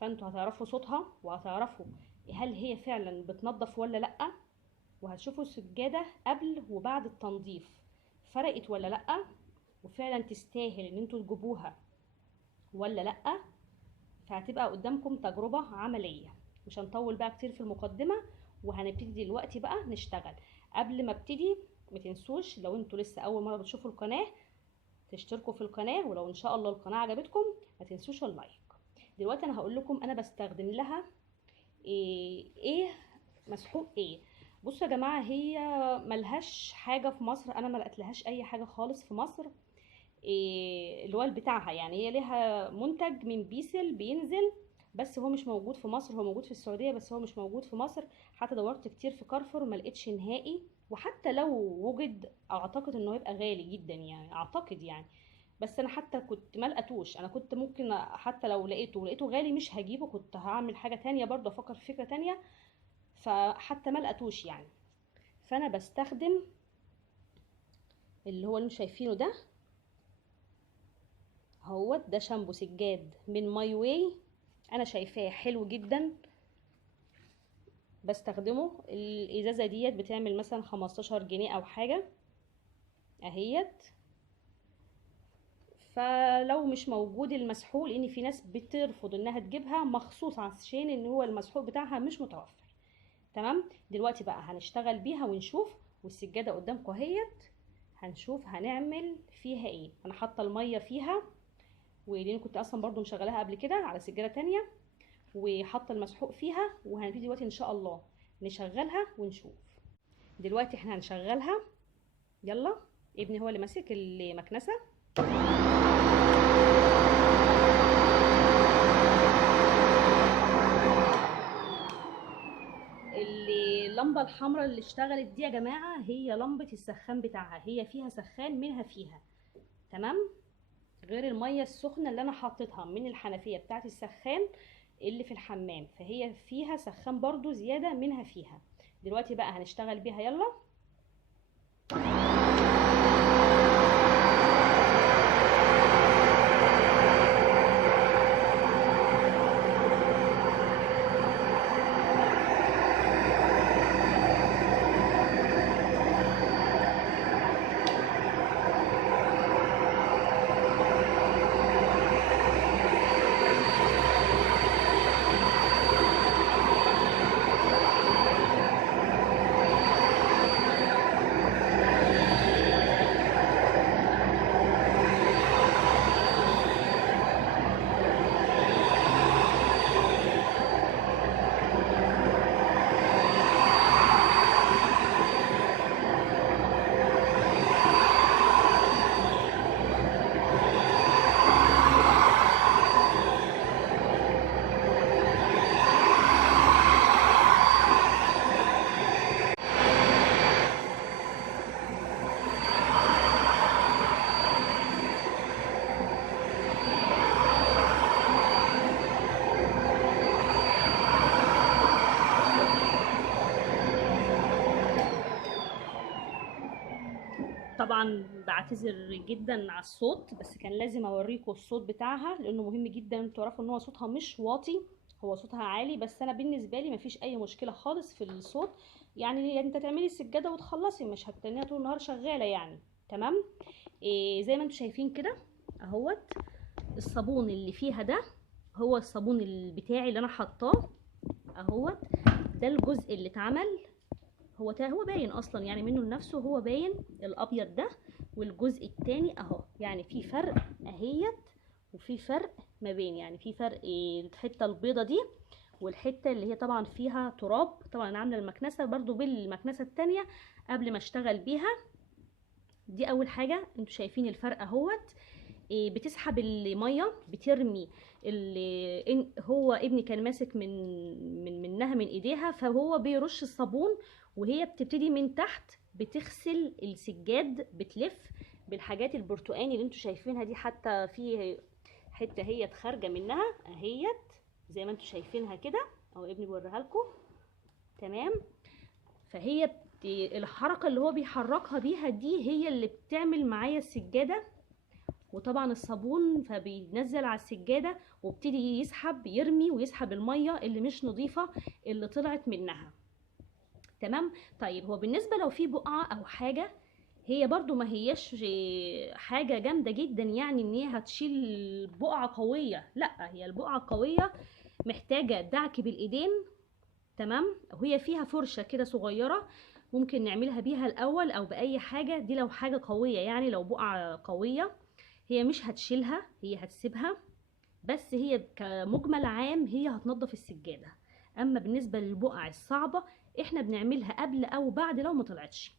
فانتوا هتعرفوا صوتها وهتعرفوا هل هي فعلا بتنظف ولا لا، وهتشوفوا السجادة قبل وبعد التنظيف فرقت ولا لا، وفعلا تستاهل ان انتوا تجيبوها ولا لا. فهتبقى قدامكم تجربة عملية. مش هنطول بقى كتير في المقدمة، وهنبتدي دلوقتي بقى نشتغل. قبل ما ابتدي ما تنسوش لو انتوا لسه اول مرة بتشوفوا القناة تشتركوا في القناة، ولو ان شاء الله القناة عجبتكم ما تنسوش اللايك. دلوقتي انا هقول لكم انا بستخدم لها ايه مسحوق ايه. بصوا يا جماعة، هي ملهاش حاجة في مصر، انا ما لقيتلهاش اي حاجة خالص في مصر اللي هو بتاعها. يعني هي ليها منتج من بيسل بينزل، بس هو مش موجود في مصر، هو موجود في السعودية بس هو مش موجود في مصر. حتى دورت كتير في كارفور ما لقيتش نهائي، وحتى لو وجد اعتقد انه هيبقى غالي جدا يعني، اعتقد يعني. بس انا حتى كنت ما لقيتوش، انا كنت ممكن حتى لو لقيته غالي مش هجيبه، كنت هعمل حاجة تانية برضه، افكر في فكرة تانية، فحتى ما لقيتوش يعني. فانا بستخدم اللي هو اللي انتوا شايفينه ده، ده شامبو سجاد من ماي واي. انا شايفاه حلو جدا، بستخدمه. الازازه ديت بتعمل مثلا 15 جنيه او حاجه اهيت. فلو مش موجود المسحول، لان في ناس بترفض انها تجيبها مخصوص عشان ان هو المسحول بتاعها مش متوفر. تمام، دلوقتي بقى هنشتغل بيها ونشوف. والسجاده قدامكم اهيت، هنشوف هنعمل فيها ايه. انا حاطه الميه فيها، ولان كنت اصلا برضو مشغلاها قبل كده على سجاده تانية، وحاطه المسحوق فيها. وهنبتدي دلوقتي ان شاء الله نشغلها ونشوف. دلوقتي احنا هنشغلها، يلا. ابني هو اللي ماسك المكنسه. اللمبه الحمراء اللي اشتغلت دي يا جماعه هي لمبه السخان بتاعها، هي فيها سخان منها فيها. تمام، غير الميه السخنه اللي انا حطيتها من الحنفيه بتاعه السخان اللي في الحمام، فهي فيها سخان برضو زياده منها فيها. دلوقتي بقى هنشتغل بيها، يلا. طبعا بعتذر جدا على الصوت، بس كان لازم اوريكم الصوت بتاعها لانه مهم جدا انتوا تعرفوا ان هو صوتها مش واطي، هو صوتها عالي. بس انا بالنسبه لي مفيش اي مشكله خالص في الصوت. يعني انت تعملي السجاده وتخلصي، مش هتتنيها طول النهار شغاله يعني. تمام. زي ما انتوا شايفين كده اهوت. الصابون اللي فيها ده هو الصابون بتاعي اللي انا حطاه اهوت. ده الجزء اللي اتعمل، هو باين اصلا يعني منه لنفسه، هو باين الابيض ده. والجزء التاني اهو، يعني في فرق اهيت، وفي فرق ما بين، يعني في فرق الحته البيضه دي والحته اللي هي طبعا فيها تراب. طبعا انا عامله المكنسه برضو بالمكنسه التانية قبل ما اشتغل بيها. دي اول حاجه، انتوا شايفين الفرق اهوت. بتسحب الميه، بترمي هو ابني كان ماسك منها من ايديها، فهو بيرش الصابون وهي بتبتدي من تحت بتغسل السجاد، بتلف بالحاجات البرتقاني اللي انتوا شايفينها دي. حتى في حته هي خارجه منها اهيت زي ما انتوا شايفينها كده، او ابني بوريها لكم. تمام. فهي الحركه اللي هو بيحركها بيها دي هي اللي بتعمل معايا السجاده. وطبعا الصابون فبينزل على السجادة وابتدي يسحب يرمي ويسحب الميه اللي مش نظيفه اللي طلعت منها. تمام. طيب هو بالنسبه لو في بقعه او حاجه، هي برضو ما هيش حاجه جامده جدا يعني ان هي هتشيل بقعه قويه، لا، هي البقعه قويه محتاجه دعك بالايدين. تمام. وهي فيها فرشه كده صغيره ممكن نعملها بيها الاول او باي حاجه، دي لو حاجه قويه يعني لو بقعه قويه هي مش هتشيلها، هي هتسيبها، بس هي كمجمل عام هي هتنظف السجاده. اما بالنسبه للبقع الصعبه احنا بنعملها قبل او بعد لو ما طلعتش.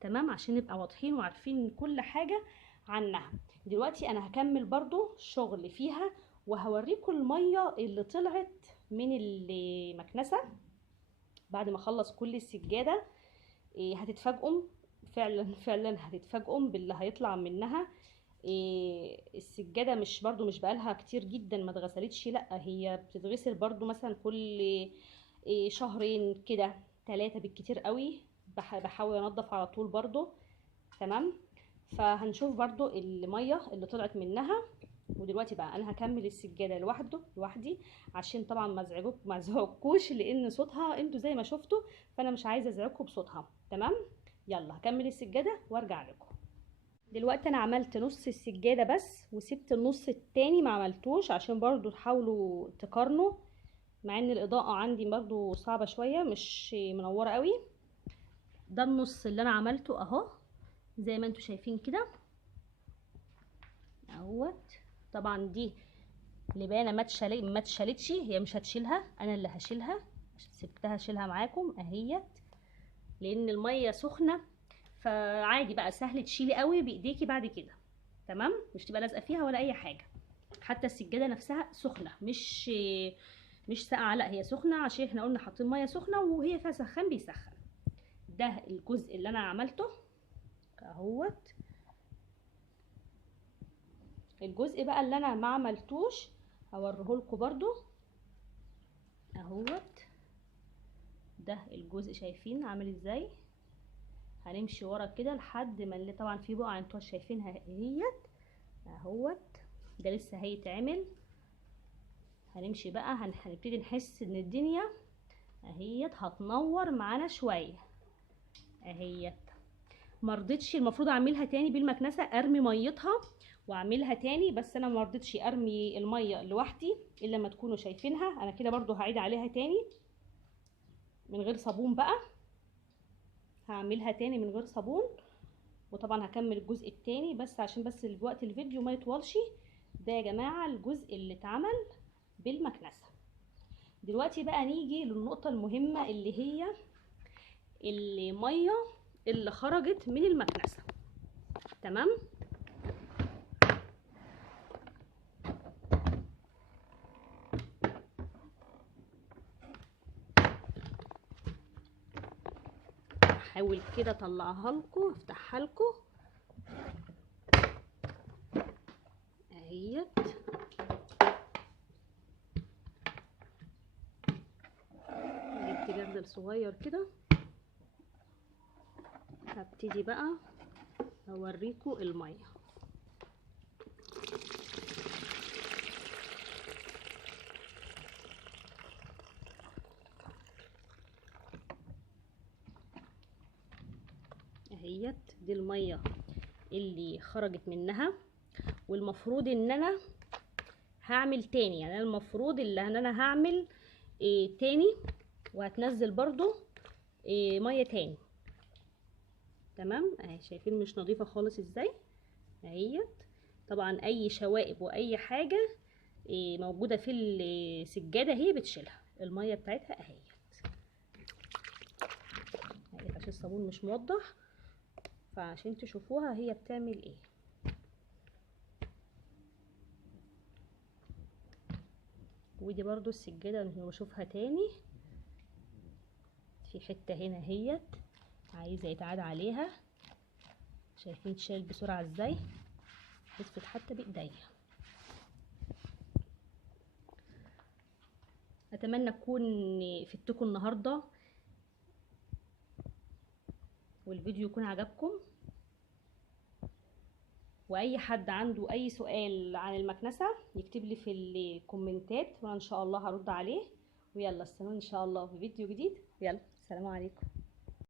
تمام، عشان نبقى واضحين وعارفين كل حاجه عنها. دلوقتي انا هكمل برضو شغل فيها وهوريكم الميه اللي طلعت من المكنسه بعد ما اخلص كل السجاده. هتتفاجئوا، فعلا فعلا هتتفاجئوا باللي هيطلع منها. السجاده مش برضو مش بقالها كتير جدا ما اتغسلتش، لا هي بتتغسل برضو مثلا كل شهرين كده، 3 بالكتير قوي. بحاول انضف على طول برضو. تمام. فهنشوف برضو الميه اللي طلعت منها. ودلوقتي بقى انا هكمل السجاده لوحدي عشان طبعا ما ازعجكوش لان صوتها انتوا زي ما شفتوا، فانا مش عايزه ازعجكم بصوتها. تمام. يلا هكمل السجاده وارجع لكم. دلوقتي انا عملت نص السجاده بس وسبت النص التاني ما عملتوش عشان برضو تحاولوا تقارنوا، مع ان الاضاءه عندي برضو صعبه شويه مش منوره قوي. ده النص اللي انا عملته اهو زي ما انتوا شايفين كده اهوت. طبعا دي لبانه ما اتشالتش، هي مش هتشيلها، انا اللي هشيلها، سبتها اشيلها معاكم اهيت لان الميه سخنه، فعادي بقى سهل تشيلي قوي بايديكي بعد كده. تمام، مش تبقى لازقه فيها ولا اي حاجه. حتى السجاده نفسها سخنه مش ساقعه، لا هي سخنه عشان احنا قلنا حاطين ميه سخنه وهي فيها سخان بيسخن. ده الجزء اللي انا عملته اهوت. الجزء بقى اللي انا ما عملتوش هوريهولكوا برضو اهوت. ده الجزء شايفين عامل ازاي. هنمشي ورا كده لحد ما اللي طبعا فيه بقع انتوا شايفينها اهيت اهوت. ده لسه هيتعمل. هنمشي بقى هنبتدي نحس ان الدنيا اهيت هتنور معانا شويه اهيت. مرضتش المفروض اعملها تاني بالمكنسه ارمي ميتها واعملها تاني، بس انا مرضتش ارمي الميه لوحدي الا لما تكونوا شايفينها. انا كده برضو هعيد عليها تاني من غير صابون بقى، هعملها تاني من غير صابون. وطبعا هكمل الجزء التاني بس عشان بس وقت الفيديو ما يطولش. ده يا جماعه الجزء اللي اتعمل بالمكنسه. دلوقتي بقى نيجي للنقطه المهمه اللي هي الميه اللي خرجت من المكنسه. تمام. احاول كده اطلعها لكم افتحها لكم اهيت. جبت جردل صغير كده. هبتدي بقى اوريكم الميه. اهيت دي الميه اللي خرجت منها. والمفروض ان انا هعمل تاني، يعني المفروض ان انا هعمل تاني وهتنزل برضو ميه تاني. تمام اهي شايفين مش نظيفه خالص ازاي اهيت. طبعا اي شوائب واي حاجه موجوده في السجاده هي بتشيلها الميه بتاعتها اهيت عشان الصابون مش موضح، فعشان تشوفوها هي بتعمل ايه. ودي برضو السجاده بشوفها تاني في حته هنا اهيت عايزه يتعاد عليها. شايفين تشيل بسرعه ازاي، بصفت حتى بايديا. اتمنى اكون فدتكم النهارده والفيديو يكون عجبكم. واي حد عنده اي سؤال عن المكنسة يكتب لي في الكومنتات وانا ان شاء الله هرد عليه. ويلا استنوني ان شاء الله في فيديو جديد. يلا، السلام عليكم.